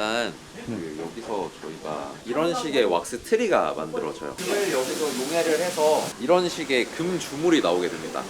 일단 여기서 저희가 이런 식의 왁스 트리가 만들어져요. 금을 여기서 용해를 해서 이런 식의 금 주물이 나오게 됩니다.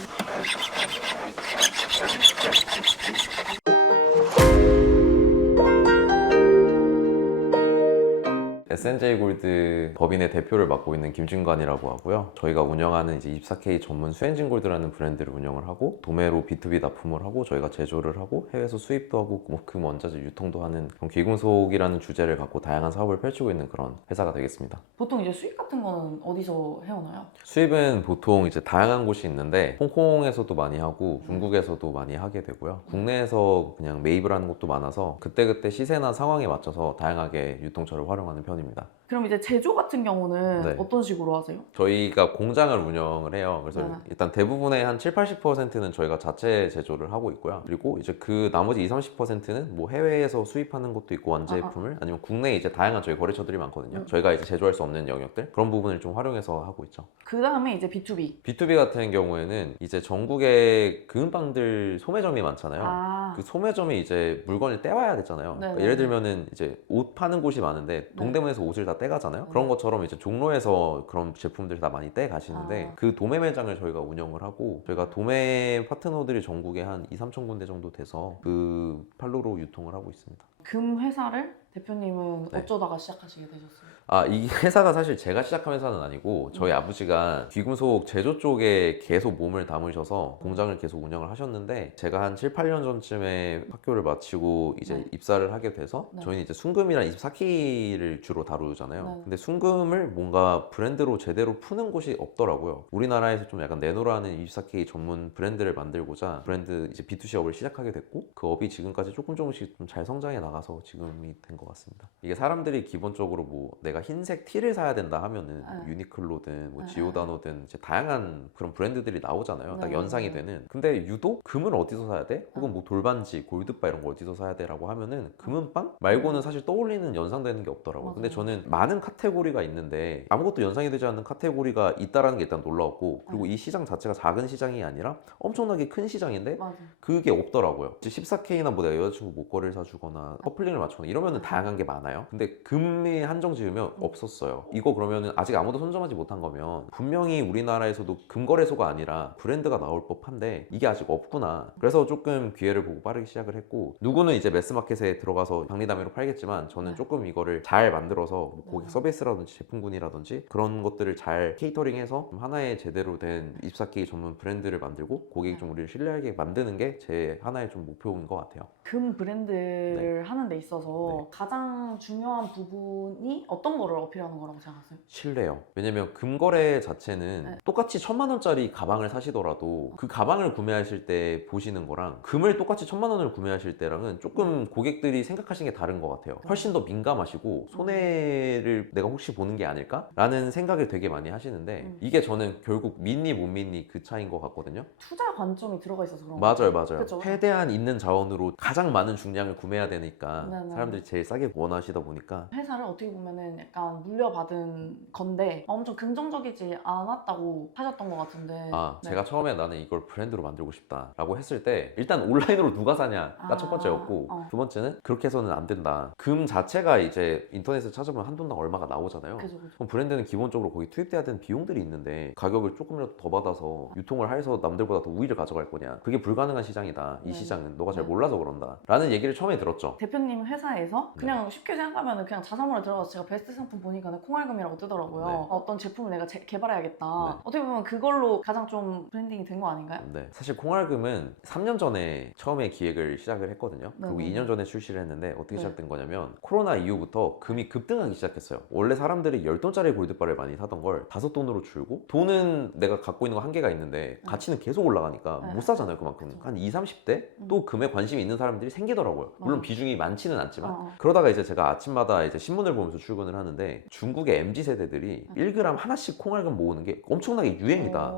S&J 골드 법인의 대표를 맡고 있는 김진관이라고 하고요. 저희가 운영하는 이제 24K 전문 수엔진 골드라는 브랜드를 운영을 하고 도매로 B2B 납품을 하고 저희가 제조를 하고 해외에서 수입도 하고 금 원자재 유통도 하는 그런 귀금속이라는 주제를 갖고 다양한 사업을 펼치고 있는 그런 회사가 되겠습니다. 보통 이제 수익 같은 거는 어디서 해오나요? 수입은 보통 이제 다양한 곳이 있는데 홍콩에서도 많이 하고 중국에서도 많이 하게 되고요. 국내에서 그냥 매입을 하는 곳도 많아서 그때그때 시세나 상황에 맞춰서 다양하게 유통처를 활용하는 편입니다. 그럼 이제 제조 같은 경우는 네. 어떤 식으로 하세요? 저희가 공장을 운영을 해요. 그래서 네. 일단 대부분의 한 70-80%는 저희가 자체 제조를 하고 있고요. 그리고 이제 그 나머지 20-30%는 뭐 해외에서 수입하는 것도 있고 완제품을 아니면 국내에 이제 다양한 저희 거래처들이 많거든요. 저희가 이제 제조할 수 없는 영역들 그런 부분을 좀 활용해서 하고 있죠. 그 다음에 이제 B2B. B2B 같은 경우에는 이제 전국에 금은방들 소매점이 많잖아요. 아, 그 소매점이 이제 물건을 떼와야 되잖아요. 그러니까 예를 들면은 이제 옷 파는 곳이 많은데 동대문에서 옷을 다 떼가잖아요. 그런 것처럼 이제 종로에서 그런 제품들 다 많이 떼 가시는데 그 도매 매장을 저희가 운영을 하고 저희가 도매 파트너들이 전국에 한 2-3천 군데 정도 돼서 그 판로로 유통을 하고 있습니다. 금 회사를 대표님은 네. 어쩌다가 시작하시게 되셨어요? 이 회사가 사실 제가 시작한 회사는 아니고 저희 아버지가 귀금속 제조 쪽에 계속 몸을 담으셔서 공장을 계속 운영을 하셨는데 제가 한 7-8년 전쯤에 학교를 마치고 이제 네. 입사를 하게 돼서 네. 저희는 이제 순금이랑 24K를 주로 다루잖아요. 네. 근데 순금을 뭔가 브랜드로 제대로 푸는 곳이 없더라고요. 우리나라에서 좀 약간 내노라는 24K 전문 브랜드를 만들고자 브랜드 이제 B2C 업을 시작하게 됐고 그 업이 지금까지 조금씩 좀 잘 성장해 나가서 지금이 된 것 같습니다. 이게 사람들이 기본적으로 뭐 내가 흰색 티를 사야 된다 하면은 뭐 유니클로든 뭐 지오다노든 이제 다양한 그런 브랜드들이 나오잖아요. 딱 연상이 되는. 근데 유독 금을 어디서 사야 돼? 혹은 뭐 돌반지, 골드바 이런 거 어디서 사야 돼라고 하면은 금은방 말고는 사실 떠올리는 연상되는 게 없더라고요. 근데 저는 많은 카테고리가 있는데 아무것도 연상이 되지 않는 카테고리가 있다라는 게 일단 놀라웠고 그리고 이 시장 자체가 작은 시장이 아니라 엄청나게 큰 시장인데 맞아. 그게 없더라고요. 14K나 뭐 내가 여자친구 목걸이를 사주거나 커플링을 맞추거나 이러면은 다양한 게 많아요. 근데 금에 한정 지으면 없었어요. 이거 그러면은 아직 아무도 선점하지 못한 거면 분명히 우리나라에서도 금거래소가 아니라 브랜드가 나올 법한데 이게 아직 없구나. 그래서 조금 기회를 보고 빠르게 시작을 했고 누구는 이제 매스마켓에 들어가서 박리담회로 팔겠지만 저는 조금 이거를 잘 만들어서 뭐 고객 서비스라든지 제품군이라든지 그런 것들을 잘 케이터링해서 좀 하나의 제대로 된 24K 전문 브랜드를 만들고 고객이 좀 우리를 신뢰하게 만드는 게 제 하나의 좀 목표인 것 같아요. 금 브랜드를 하는 데 있어서 가장 중요한 부분이 어떤 거를 어필하는 거라고 생각하세요? 신뢰요. 왜냐면 금거래 자체는 똑같이 1,000만 원짜리 가방을 사시더라도 그 가방을 구매하실 때 보시는 거랑 금을 똑같이 1,000만 원을 구매하실 때랑은 조금 고객들이 생각하시는 게 다른 것 같아요. 훨씬 더 민감하시고 손해를 내가 혹시 보는 게 아닐까? 라는 생각을 되게 많이 하시는데 이게 저는 결국 믿니 못 믿니 그 차이인 것 같거든요. 투자 관점이 들어가 있어서 그런 맞아요, 거죠. 맞아요. 그쵸? 최대한 있는 자원으로 가장 많은 중량을 구매해야 되니까 네네. 사람들이 제일 싸게 원하시다 보니까 회사를 어떻게 보면은 약간 물려받은 건데 엄청 긍정적이지 않았다고 하셨던 것 같은데. 네. 제가 처음에 나는 이걸 브랜드로 만들고 싶다라고 했을 때 일단 온라인으로 누가 사냐가 첫 번째였고 두 번째는 그렇게 해서는 안 된다. 금 자체가 이제 인터넷에 찾아보면 한 돈당 얼마가 나오잖아요. 그죠. 그럼 브랜드는 기본적으로 거기 투입돼야 되는 비용들이 있는데 가격을 조금이라도 더 받아서 유통을 해서 남들보다 더 우위를 가져갈 거냐. 그게 불가능한 시장이다. 이 시장은 너가 잘 몰라서 그런다 라는 얘기를 처음에 들었죠. 대표님 회사에서 그냥 쉽게 생각하면 그냥 자사몰에 들어가서 제가 베스트 상품 보니까 콩알금이라고 뜨더라고요. 네. 어떤 제품을 내가 개발해야겠다. 네. 어떻게 보면 그걸로 가장 좀 브랜딩이 된 거 아닌가요? 네. 사실 콩알금은 3년 전에 처음에 기획을 시작을 했거든요. 그리고 네. 2년 전에 출시를 했는데 어떻게 네. 시작된 거냐면 코로나 이후부터 금이 급등하기 시작했어요. 원래 사람들이 10돈짜리 골드바를 많이 사던 걸 5돈으로 줄고 돈은 내가 갖고 있는 거 한계가 있는데 가치는 계속 올라가니까 못 사잖아요. 그만큼. 한 20-30대 또 금에 관심이 있는 사람들이 생기더라고요. 물론 비중이 많지는 않지만 그러다가 이제 제가 아침마다 이제 신문을 보면서 출근을 하는데 중국의 MZ 세대들이 1g 하나씩 콩알금 모으는 게 엄청나게 유행이다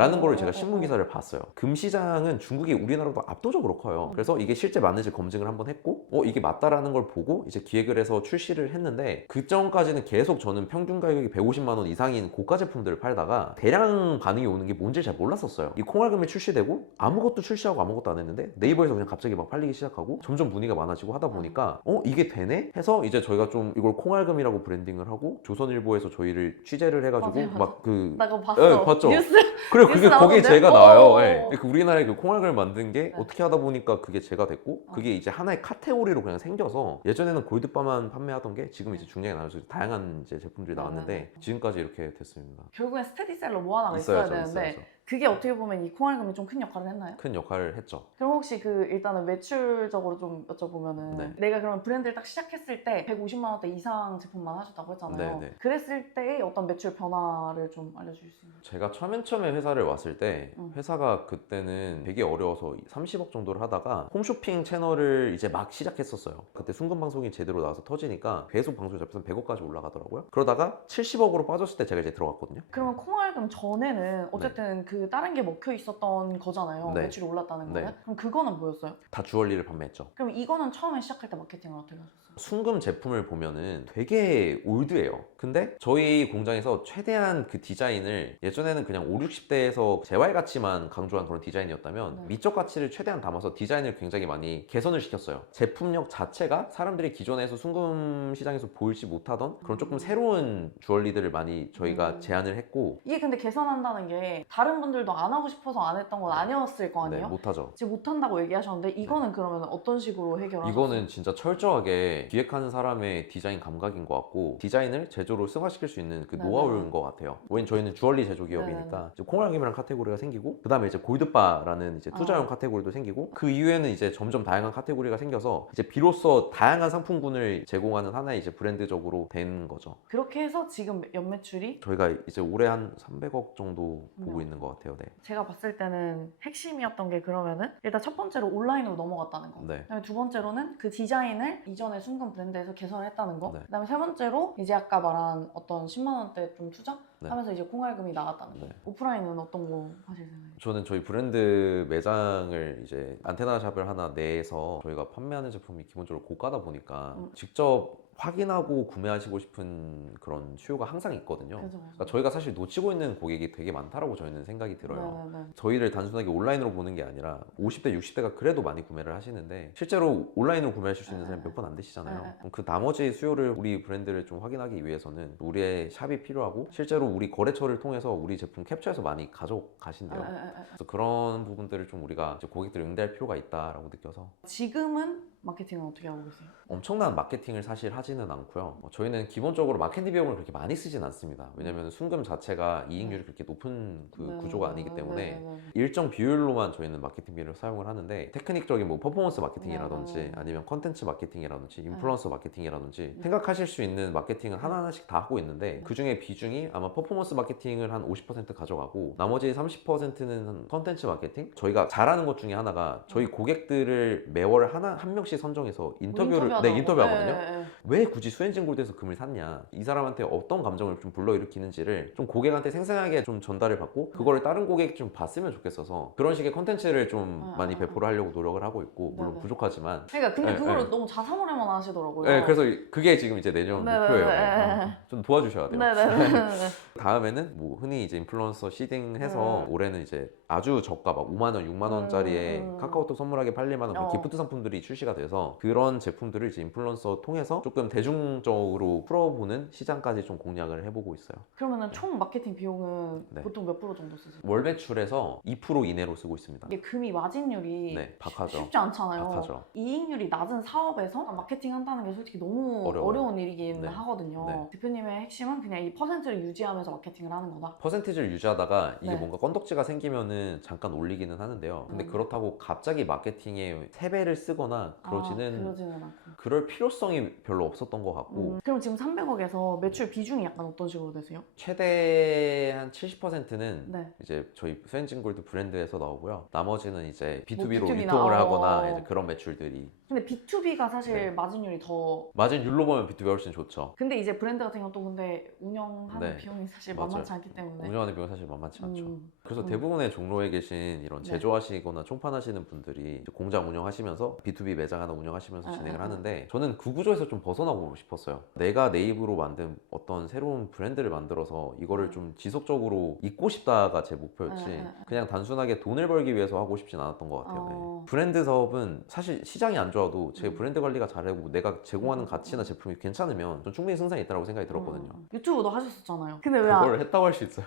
라는 거를 제가 신문 기사를 봤어요. 금 시장은 중국이 우리나라보다 압도적으로 커요. 그래서 이게 실제 맞는지 검증을 한번 했고 이게 맞다라는 걸 보고 이제 기획을 해서 출시를 했는데 그 전까지는 계속 저는 평균 가격이 150만 원 이상인 고가 제품들을 팔다가 대량 반응이 오는 게 뭔지 잘 몰랐었어요. 이 콩알금이 출시되고 아무것도 출시하고 아무것도 안 했는데 네이버에서 그냥 갑자기 막 팔리기 시작하고 점점 문의가 많아지고 하다 보니까 이게 되네? 해서 이제 저희가 좀 이걸 콩알금이라고 브랜딩을 하고 조선일보에서 저희를 취재를 해가지고 맞아요, 맞아요. 막 그 나 그거 봤어. 봤죠? 뉴스. 그래 뉴스 그게 거기에 나오던데? 제가 나와요. 어. 예. 그 우리나라에 그 콩알금을 만든 게 네. 어떻게 하다 보니까 그게 제가 됐고 그게 이제 하나의 카테고리로 그냥 생겨서 예전에는 골드바만 판매하던 게 지금 이제 중량이 나눠서 다양한 이제 제품들이 나왔는데 지금까지 이렇게 됐습니다. 결국엔 스테디셀러 뭐 하나가 있어야 있어야죠, 되는데 있어야죠. 그게 어떻게 보면 이 콩알금이 좀 큰 역할을 했나요? 큰 역할을 했죠. 그럼 혹시 그 일단은 매출적으로 좀 여쭤보면은 네. 내가 그러면 브랜드를 딱 시작했을 때 150만 원대 이상 제품만 하셨다고 했잖아요. 네, 네. 그랬을 때의 어떤 매출 변화를 좀 알려주실 수 있나요? 제가 처음에 회사를 왔을 때 회사가 그때는 되게 어려워서 30억 정도를 하다가 홈쇼핑 채널을 이제 막 시작했었어요. 그때 순금 방송이 제대로 나와서 터지니까 계속 방송이 잡혀서 100억까지 올라가더라고요. 그러다가 70억으로 빠졌을 때 제가 이제 들어갔거든요. 그러면 콩알금 전에는 어쨌든 그 다른 게 먹혀 있었던 거잖아요. 네. 매출이 올랐다는 네. 거는. 그럼 그거는 뭐였어요? 다 주얼리를 판매했죠. 그럼 이거는 처음에 시작할 때 마케팅을 어떻게 하셨어요? 순금 제품을 보면은 되게 올드해요. 근데 저희 공장에서 최대한 그 디자인을 예전에는 그냥 5, 60대에서 재활 가치만 강조한 그런 디자인이었다면 네. 미적 가치를 최대한 담아서 디자인을 굉장히 많이 개선을 시켰어요. 제품력 자체가 사람들이 기존에서 순금 시장에서 보이지 못하던 그런 조금 새로운 주얼리들을 많이 저희가 제안을 했고 이게 근데 개선한다는 게 다른 분들도 안 하고 싶어서 안 했던 건 아니었을 거 아니에요? 네, 못하죠. 지금 못한다고 얘기하셨는데 이거는 그러면 어떤 식으로 해결하셨어요? 이거는 진짜 철저하게 기획하는 사람의 디자인 감각인 것 같고 디자인을 제조로 승화시킬 수 있는 그 네네. 노하우인 것 같아요. 왜냐면 저희는 주얼리 제조 기업이니까 이제 콩알금이라는 카테고리가 생기고 그 다음에 이제 골드바라는 이제 투자용 카테고리도 생기고 그 이후에는 이제 점점 다양한 카테고리가 생겨서 이제 비로소 다양한 상품군을 제공하는 하나의 이제 브랜드적으로 된 거죠. 그렇게 해서 지금 연매출이 저희가 이제 올해 한 300억 정도 보고 있는 것 같아요. 네. 제가 봤을 때는 핵심이었던 게 그러면은 일단 첫 번째로 온라인으로 넘어갔다는 거. 네. 그다음에 두 번째로는 그 디자인을 이전에 순금 브랜드에서 개선을 했다는 거. 네. 그다음에 세 번째로 이제 아까 말한 어떤 10만 원대 좀 투자 네. 하면서 이제 콩알금이 나갔다는 거. 네. 오프라인은 어떤 거 하실 생각이에요? 저는 저희 브랜드 매장을 이제 안테나 샵을 하나 내서 저희가 판매하는 제품이 기본적으로 고가다 보니까 직접 확인하고 구매하시고 싶은 그런 수요가 항상 있거든요. 그죠, 그죠. 그러니까 저희가 사실 놓치고 있는 고객이 되게 많다라고 저희는 생각이 들어요. 네네네. 저희를 단순하게 온라인으로 보는 게 아니라 50대, 60대가 그래도 많이 구매를 하시는데 실제로 온라인으로 구매하실 수 있는 사람이 몇 번 안 되시잖아요. 네. 그럼 그 나머지 수요를 우리 브랜드를 좀 확인하기 위해서는 우리의 샵이 필요하고 실제로 우리 거래처를 통해서 우리 제품 캡처해서 많이 가져가신대요. 그래서 그런 부분들을 좀 우리가 이제 고객들을 응대할 필요가 있다라고 느껴서 지금은 마케팅은 어떻게 하고 계세요? 엄청난 마케팅을 사실 하지는 않고요. 저희는 기본적으로 마케팅 비용을 그렇게 많이 쓰진 않습니다. 왜냐면 순금 자체가 이익률이 그렇게 높은 그 구조가 아니기 때문에 일정 비율로만 저희는 마케팅 비용을 사용을 하는데 테크닉적인 뭐 퍼포먼스 마케팅이라든지 아니면 컨텐츠 마케팅이라든지 인플루언서 마케팅이라든지 생각하실 수 있는 마케팅은 하나하나씩 다 하고 있는데 그 중에 비중이 아마 퍼포먼스 마케팅을 한 50% 가져가고 나머지 30%는 컨텐츠 마케팅? 저희가 잘하는 것 중에 하나가 저희 고객들을 매월 한 명씩 선정해서 인터뷰하거든요. 왜 굳이 수엔진 골드에서 금을 샀냐, 이 사람한테 어떤 감정을 좀 불러일으키는지를 좀 고객한테 생생하게 좀 전달을 받고 그거를 다른 고객이 좀 봤으면 좋겠어서 그런 식의 컨텐츠를 좀 많이 배포를 하려고 노력을 하고 있고 물론 부족하지만 그러니까 근데 네, 그거를 네. 너무 자사몰에만 하시더라고요. 네, 그래서 그게 지금 이제 내년 목표예요. 네. 좀 도와주셔야 돼요. 네네네. 다음에는 뭐 흔히 이제 인플루언서 시딩해서 올해는 이제 아주 저가 막 5만 원, 6만 원짜리에 카카오톡 선물하게 팔릴 만한 그런 기프트 상품들이 출시가 돼서 그런 제품들을 이제 인플루언서 통해서 조금 대중적으로 풀어보는 시장까지 좀 공략을 해보고 있어요. 그러면은 총 마케팅 비용은 네. 보통 몇 프로 정도 쓰세요? 월 매출에서 2% 이내로 쓰고 있습니다. 이게 금이 마진율이 네, 박하죠. 쉽지 않잖아요. 박하죠. 이익률이 낮은 사업에서 마케팅 한다는 게 솔직히 너무 어려워요. 어려운 일이긴 네. 하거든요. 네. 대표님의 핵심은 그냥 이 퍼센트를 유지하면서 마케팅을 하는 거다. 퍼센티지를 유지하다가 이게 네. 뭔가 건덕지가 생기면은 잠깐 올리기는 하는데요. 근데 그렇다고 갑자기 마케팅에 3배를 쓰거나 그러지는 않고. 그럴 필요성이 별로 없었던 것 같고 그럼 지금 300억에서 매출 비중이 약간 어떤 식으로 되세요? 최대 한 70%는 네. 이제 저희 수엔진골드 브랜드에서 나오고요. 나머지는 이제 B2B로 B2B 나, 유통을 하거나 이제 그런 매출들이. 근데 B2B가 사실 네. 마진율이 더 마진율로 보면 B2B가 훨씬 좋죠. 근데 이제 브랜드 같은 경우는 또 근데 운영하는 네. 비용이 사실 맞아요. 만만치 않기 때문에 운영하는 비용은 사실 만만치 않죠. 그래서 음. 대부분의 종로에 계신 이런 네. 제조하시거나 총판하시는 분들이 공장 운영하시면서 B2B 매장 하나 운영하시면서 진행을 하는데 저는 그 구조에서 좀 벗어나고 싶었어요. 내가 내 입으로 만든 어떤 새로운 브랜드를 만들어서 이거를 좀 지속적으로 잇고 싶다가 제 목표였지 그냥 단순하게 돈을 벌기 위해서 하고 싶진 않았던 것 같아요. 네. 브랜드 사업은 사실 시장이 안 좋아도 제 브랜드 관리가 잘하고 내가 제공하는 가치나 제품이 괜찮으면 전 충분히 승산이 있다고 생각이 들었거든요. 유튜브도 하셨었잖아요. 근데 왜 그걸 했다고 할 수 있어요?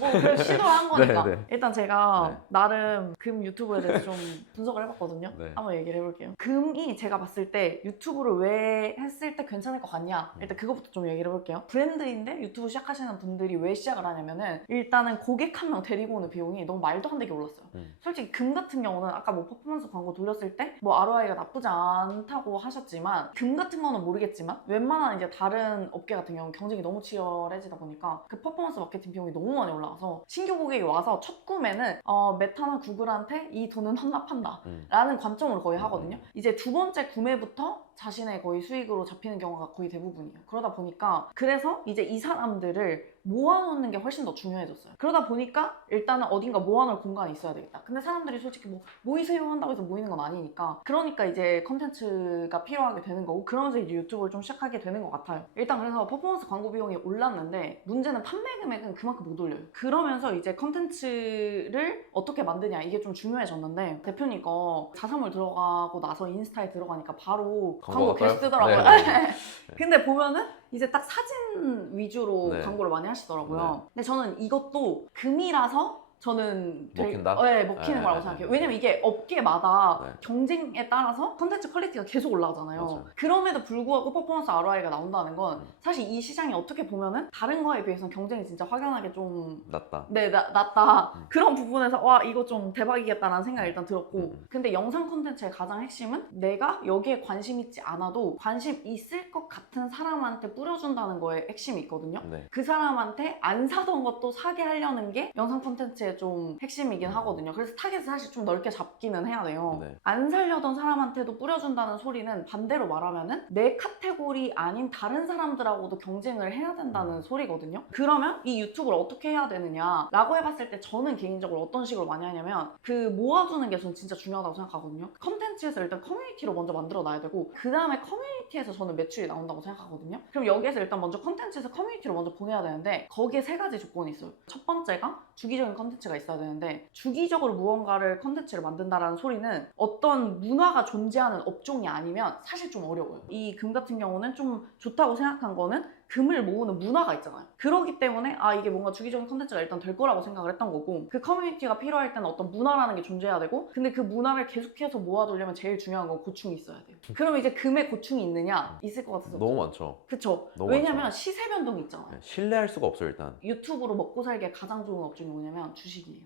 뭐 그래 시도를 한 거니까. 네, 네. 일단 제가 네. 나름 금 유튜브에 대해서 좀 분석을 해봤거든요. 네. 한번 얘기를 해볼게요. 금이 제가 봤을 때 유튜브를 왜 했을 때 괜찮을 것 같냐? 일단 그것부터 좀 얘기를 해볼게요. 브랜드인데 유튜브 시작하시는 분들이 왜 시작을 하냐면은 일단은 고객 한 명 데리고 오는 비용이 너무 말도 안 되게 올랐어요. 솔직히 금 같은 경우는 아까 뭐 퍼포먼스 광고 돌렸을 때 뭐 ROI가 나쁘지 않다고 하셨지만 금 같은 거는 모르겠지만 웬만한 이제 다른 업계 같은 경우는 경쟁이 너무 치열해지다 보니까 그 퍼포먼스 마케팅 비용이 너무 많이 올라가서 신규 고객이 와서 첫 구매는 메타나 구글한테 이 돈은 헌납한다 라는 관점으로 거의 하거든요. 이제 두 번째 구매부터 자신의 거의 수익으로 잡히는 경우가 거의 대부분이에요. 그러다 보니까 그래서 이제 이 사람들을 모아놓는 게 훨씬 더 중요해졌어요. 그러다 보니까 일단은 어딘가 모아놓을 공간이 있어야 되겠다. 근데 사람들이 솔직히 뭐 모이세요 한다고 해서 모이는 건 아니니까 그러니까 이제 컨텐츠가 필요하게 되는 거고 그러면서 이제 유튜브를 좀 시작하게 되는 것 같아요. 일단 그래서 퍼포먼스 광고 비용이 올랐는데 문제는 판매 금액은 그만큼 못 올려요. 그러면서 이제 컨텐츠를 어떻게 만드냐 이게 좀 중요해졌는데 대표님 거 자사몰 들어가고 나서 인스타에 들어가니까 바로 광고 계속 뜨더라고요. 네. 근데 보면은 이제 딱 사진 위주로 네. 광고를 많이 하시더라고요. 네. 근데 저는 이것도 금이라서 저는 먹힌다? 네, 먹히는 네, 거라고 네, 생각해요. 네. 왜냐면 이게 업계마다 네. 경쟁에 따라서 컨텐츠 퀄리티가 계속 올라가잖아요. 맞아요. 그럼에도 불구하고 퍼포먼스 ROI가 나온다는 건 사실 이 시장이 어떻게 보면은 다른 거에 비해서는 경쟁이 진짜 확연하게 좀 낮다. 네, 낮다. 그런 부분에서 와 이거 좀 대박이겠다라는 생각이 일단 들었고 근데 영상 콘텐츠의 가장 핵심은 내가 여기에 관심 있지 않아도 관심 있을 것 같은 사람한테 뿌려준다는 거에 핵심이 있거든요. 네. 그 사람한테 안 사던 것도 사게 하려는 게 영상 콘텐츠의 좀 핵심이긴 하거든요. 그래서 타겟을 사실 좀 넓게 잡기는 해야 돼요. 네. 안 살려던 사람한테도 뿌려준다는 소리는 반대로 말하면은 내 카테고리 아닌 다른 사람들하고도 경쟁을 해야 된다는 소리거든요. 그러면 이 유튜브를 어떻게 해야 되느냐 라고 해봤을 때 저는 개인적으로 어떤 식으로 많이 하냐면 그 모아주는 게 저는 진짜 중요하다고 생각하거든요. 컨텐츠에서 일단 커뮤니티로 먼저 만들어 놔야 되고 그 다음에 커뮤니티에서 저는 매출이 나온다고 생각하거든요. 그럼 여기에서 일단 먼저 컨텐츠에서 커뮤니티로 먼저 보내야 되는데 거기에 세 가지 조건이 있어요. 첫 번째가 주기적인 컨텐츠가 있어야 되는데 주기적으로 무언가를 컨텐츠를 만든다라는 소리는 어떤 문화가 존재하는 업종이 아니면 사실 좀 어려워요. 이 금 같은 경우는 좀 좋다고 생각한 거는 금을 모으는 문화가 있잖아요. 그렇기 때문에 이게 뭔가 주기적인 컨텐츠가 일단 될 거라고 생각을 했던 거고 그 커뮤니티가 필요할 때는 어떤 문화라는 게 존재해야 되고 근데 그 문화를 계속해서 모아두려면 제일 중요한 건 고충이 있어야 돼요. 그러면 이제 금에 고충이 있느냐? 있을 것 같아서 너무 많죠. 그쵸? 너무 왜냐면 많죠. 시세 변동이 있잖아요. 네, 신뢰할 수가 없어요 일단. 유튜브로 먹고 살기에 가장 좋은 업종이 뭐냐면 주식이에요.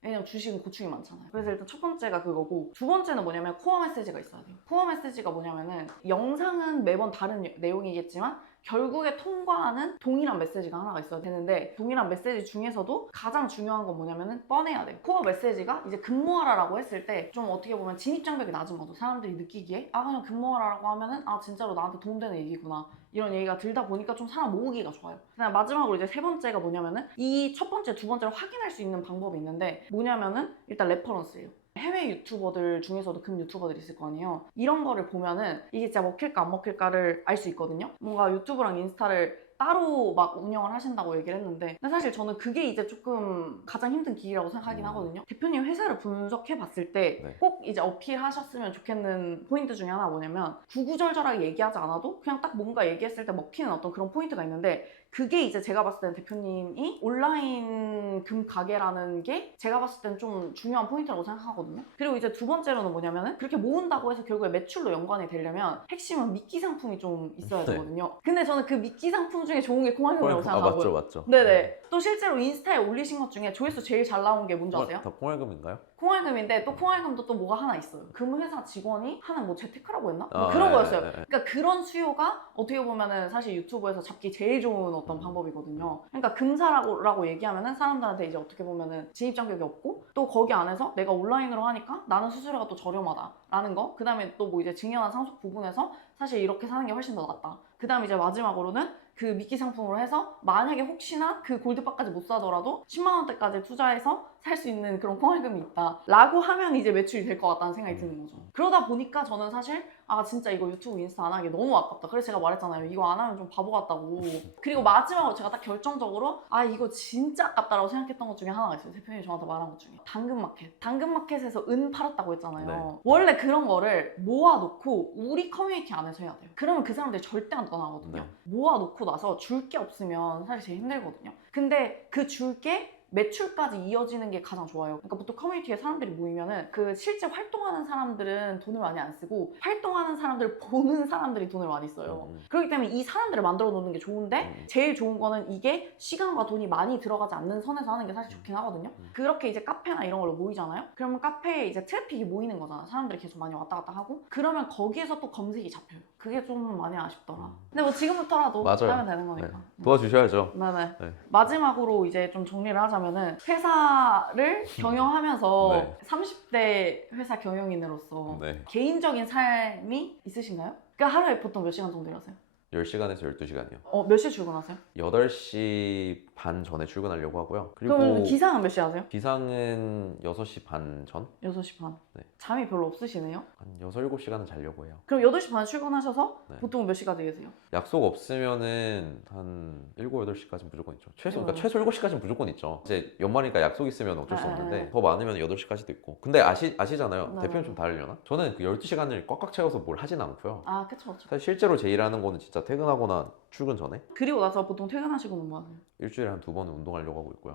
왜냐면 주식은 고충이 많잖아요. 그래서 일단 첫 번째가 그거고 두 번째는 뭐냐면 코어 메시지가 있어야 돼요. 코어 메시지가 뭐냐면은 영상은 매번 다른 내용이겠지만 결국에 통과하는 동일한 메시지가 하나가 있어야 되는데 동일한 메시지 중에서도 가장 중요한 건 뭐냐면은 뻔해야 돼요. 코어 메시지가 이제 근무하라라고 했을 때 좀 어떻게 보면 진입장벽이 낮은 거죠. 사람들이 느끼기에 그냥 근무하라라고 하면은 진짜로 나한테 도움되는 얘기구나 이런 얘기가 들다 보니까 좀 사람 모으기가 좋아요. 그다음 마지막으로 이제 세 번째가 뭐냐면은 이 첫 번째, 두 번째를 확인할 수 있는 방법이 있는데 뭐냐면은 일단 레퍼런스예요. 해외 유튜버들 중에서도 금 유튜버들이 있을 거 아니에요. 이런 거를 보면은 이게 진짜 먹힐까 안 먹힐까를 알 수 있거든요. 뭔가 유튜브랑 인스타를 따로 막 운영을 하신다고 얘기를 했는데 근데 사실 저는 그게 이제 조금 가장 힘든 길이라고 생각하긴 하거든요. 대표님 회사를 분석해 봤을 때 꼭 이제 어필하셨으면 좋겠는 포인트 중에 하나가 뭐냐면 구구절절하게 얘기하지 않아도 그냥 딱 뭔가 얘기했을 때 먹히는 어떤 그런 포인트가 있는데 그게 이제 제가 봤을 때는 대표님이 온라인 금 가게라는 게 제가 봤을 때는 좀 중요한 포인트라고 생각하거든요. 그리고 이제 두 번째로는 뭐냐면은 그렇게 모은다고 해서 결국에 매출로 연관이 되려면 핵심은 미끼 상품이 좀 있어야 되거든요. 근데 저는 그 미끼 상품 중에 좋은 게 콩알금이라고 아 생각하고요. 맞죠. 네네. 또 실제로 인스타에 올리신 것 중에 조회수 제일 잘 나온 게 뭔지 아세요? 다 콩알금인가요? 콩알금인데 또 콩알금도 또 뭐가 하나 있어요. 금회사 직원이 하는 뭐 재테크라고 했나? 뭐 아, 그런 예, 거였어요. 예, 예. 그러니까 그런 수요가 어떻게 보면은 사실 유튜브에서 잡기 제일 좋은 어떤 방법이거든요. 그러니까 금사라고 얘기하면은 사람들한테 이제 어떻게 보면은 진입 장벽이 없고 또 거기 안에서 내가 온라인으로 하니까 나는 수수료가 또 저렴하다라는 거. 그 다음에 또 뭐 이제 증여나 상속 부분에서 사실 이렇게 사는 게 훨씬 더 낫다. 그 다음에 이제 마지막으로는 그 미끼 상품으로 해서 만약에 혹시나 그 골드바까지 못 사더라도 10만 원대까지 투자해서 살 수 있는 그런 콩알금이 있다 라고 하면 이제 매출이 될 것 같다는 생각이 드는 거죠. 그러다 보니까 저는 사실 아 진짜 이거 유튜브 인스타 안 하기 너무 아깝다. 그래서 제가 말했잖아요. 이거 안 하면 좀 바보 같다고. 그리고 마지막으로 제가 딱 결정적으로 아 이거 진짜 아깝다라고 생각했던 것 중에 하나가 있어요. 대표님이 저한테 말한 것 중에 당근마켓. 당근마켓에서 은 팔았다고 했잖아요. 네. 원래 그런 거를 모아놓고 우리 커뮤니티 안에서 해야 돼요. 그러면 그 사람들이 절대 안 떠나거든요. 네. 모아놓고 나서 줄 게 없으면 사실 제일 힘들거든요. 근데 그 줄 게 매출까지 이어지는 게 가장 좋아요. 그러니까 보통 커뮤니티에 사람들이 모이면은 그 실제 활동하는 사람들은 돈을 많이 안 쓰고 활동하는 사람들을 보는 사람들이 돈을 많이 써요. 그렇기 때문에 이 사람들을 만들어 놓는 게 좋은데 제일 좋은 거는 이게 시간과 돈이 많이 들어가지 않는 선에서 하는 게 사실 좋긴 하거든요. 그렇게 이제 카페나 이런 걸로 모이잖아요. 그러면 카페에 이제 트래픽이 모이는 거잖아. 사람들이 계속 많이 왔다 갔다 하고 그러면 거기에서 또 검색이 잡혀요. 그게 좀 많이 아쉽더라. 근데 뭐 지금부터라도 맞아요. 하면 되는 거니까. 네. 도와주셔야죠. 네네. 네. 마지막으로 이제 좀 정리를 하자면은 회사를 경영하면서 네. 30대 회사 경영인으로서 네. 개인적인 삶이 있으신가요? 그러니까 하루에 보통 몇 시간 정도 일하세요? 10시간에서 12시간이요. 몇 시에 출근하세요? 8시 반 전에 출근하려고 하고요. 그리고 그러면 기상은 몇 시에 하세요? 기상은 6시 반 전? 6시 반. 네. 잠이 별로 없으시네요? 한 6, 7시간은 자려고 해요. 그럼 8시 반에 출근하셔서 네. 보통 몇 시까지 계세요? 약속 없으면은 한 7, 8시까지는 무조건 있죠. 그러니까 최소 7시까지는 무조건 있죠. 이제 연말이니까 약속 있으면 어쩔 수 네, 없는데 네. 더 많으면 8시까지도 있고. 근데 아시잖아요. 네, 대표님 네. 좀 다르려나? 저는 그 12시간을 꽉꽉 채워서 뭘 하진 않고요. 아 그쵸 그쵸. 사실 실제로 제 일하는 거는 진짜 퇴근하거나 출근 전에 그리고 나서 보통 퇴근하시고는 뭐 하세요? 일주일에 한 2번은 운동하려고 하고 있고요.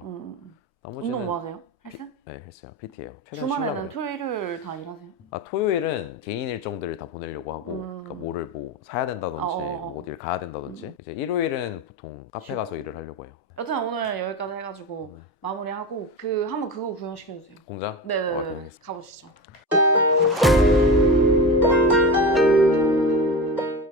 나머지는 운동 뭐 하세요? 헬스? 네, 헬스요. PT예요. 주말에는 토요일, 일요일 다 일하세요? 토요일은 개인 일정들을 다 보내려고 하고 그러니까 뭐를 뭐 사야 된다든지 뭐 어디를 가야 된다든지 이제 일요일은 보통 카페 가서 일을 하려고 해요. 여튼 오늘 여기까지 해가지고 마무리하고 한번 그거 구현시켜주세요. 공장? 네네네. 알겠습니다. 가보시죠.